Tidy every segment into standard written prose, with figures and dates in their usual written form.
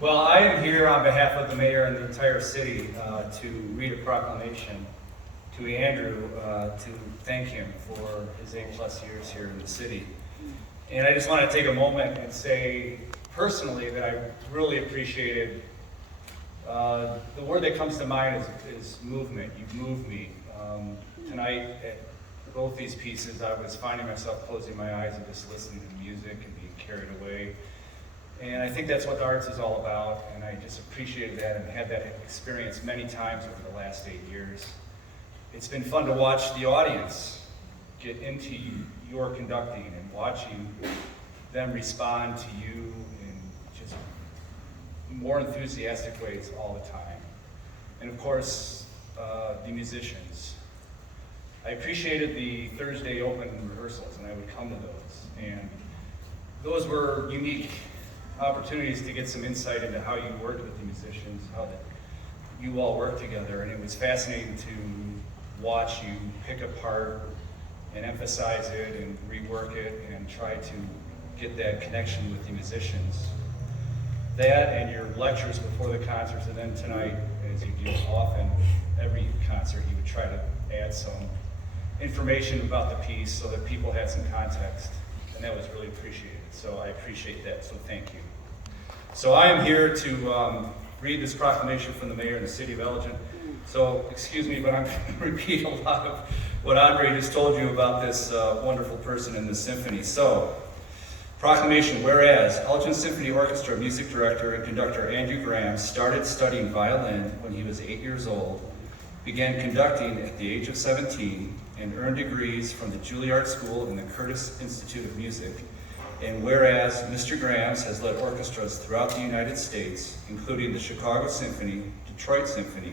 Well, I am here on behalf of the mayor and the entire city to read a proclamation to Andrew to thank him for his 8+ years here in the city. And I just want to take a moment and say personally that I really appreciated the word that comes to mind is movement. You moved me. Tonight at both these pieces, I was finding myself closing my eyes and just listening to music and being carried away. And I think that's what the arts is all about, and I just appreciated that and had that experience many times over the last 8 years. It's been fun to watch the audience get into your conducting and watching them respond to you in just more enthusiastic ways all the time. And of course, the musicians. I appreciated the Thursday open rehearsals, and I would come to those. And those were unique opportunities to get some insight into how you worked with the musicians, how you all worked together, and it was fascinating to watch you pick apart and emphasize it and rework it and try to get that connection with the musicians. That and your lectures before the concerts, and then tonight, as you do often with every concert, you would try to add some information about the piece so that people had some context, and that was really appreciated. So I appreciate that, so thank you. So I am here to read this proclamation from the mayor of the city of Elgin. So excuse me, but I'm going to repeat a lot of what Andre just told you about this wonderful person in the symphony. So, proclamation, whereas Elgin Symphony Orchestra music director and conductor Andrew Grams started studying violin when he was 8 years old, began conducting at the age of 17, and earned degrees from the Juilliard School and the Curtis Institute of Music. And whereas Mr. Grams has led orchestras throughout the United States, including the Chicago Symphony, Detroit Symphony,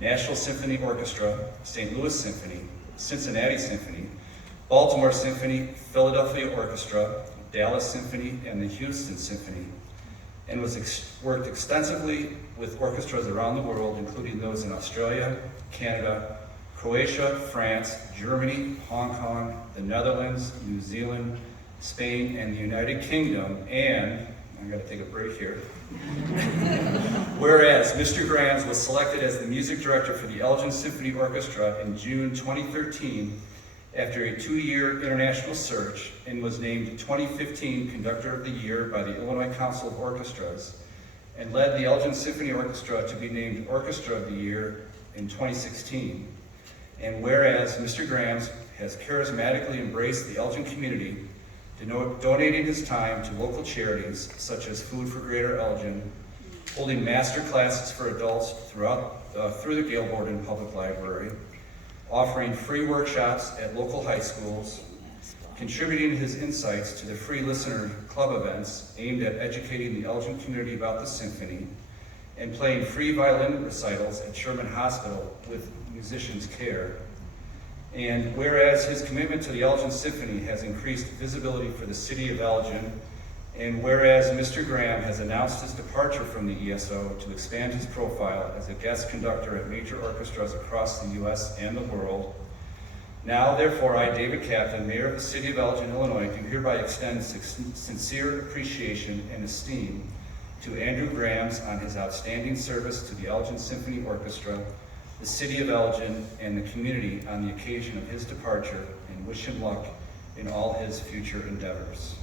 Nashville Symphony Orchestra, St. Louis Symphony, Cincinnati Symphony, Baltimore Symphony, Philadelphia Orchestra, Dallas Symphony, and the Houston Symphony, and worked extensively with orchestras around the world, including those in Australia, Canada, Croatia, France, Germany, Hong Kong, the Netherlands, New Zealand, Spain, and the United Kingdom, and, I'm going to take a break here, whereas Mr. Grams was selected as the music director for the Elgin Symphony Orchestra in June 2013 after a 2-year international search and was named 2015 Conductor of the Year by the Illinois Council of Orchestras, and led the Elgin Symphony Orchestra to be named Orchestra of the Year in 2016. And whereas Mr. Grams has charismatically embraced the Elgin community, donating his time to local charities such as Food for Greater Elgin, holding master classes for adults through the Gale Borden Public Library, offering free workshops at local high schools, contributing his insights to the free listener club events aimed at educating the Elgin community about the symphony, and playing free violin recitals at Sherman Hospital with musicians' care. And whereas his commitment to the Elgin Symphony has increased visibility for the city of Elgin, and whereas Mr. Graham has announced his departure from the ESO to expand his profile as a guest conductor at major orchestras across the U.S. and the world, now therefore I, David Kaplan, Mayor of the City of Elgin, Illinois, do hereby extend sincere appreciation and esteem to Andrew Grams on his outstanding service to the Elgin Symphony Orchestra, the City of Elgin, and the community on the occasion of his departure, and wish him luck in all his future endeavors.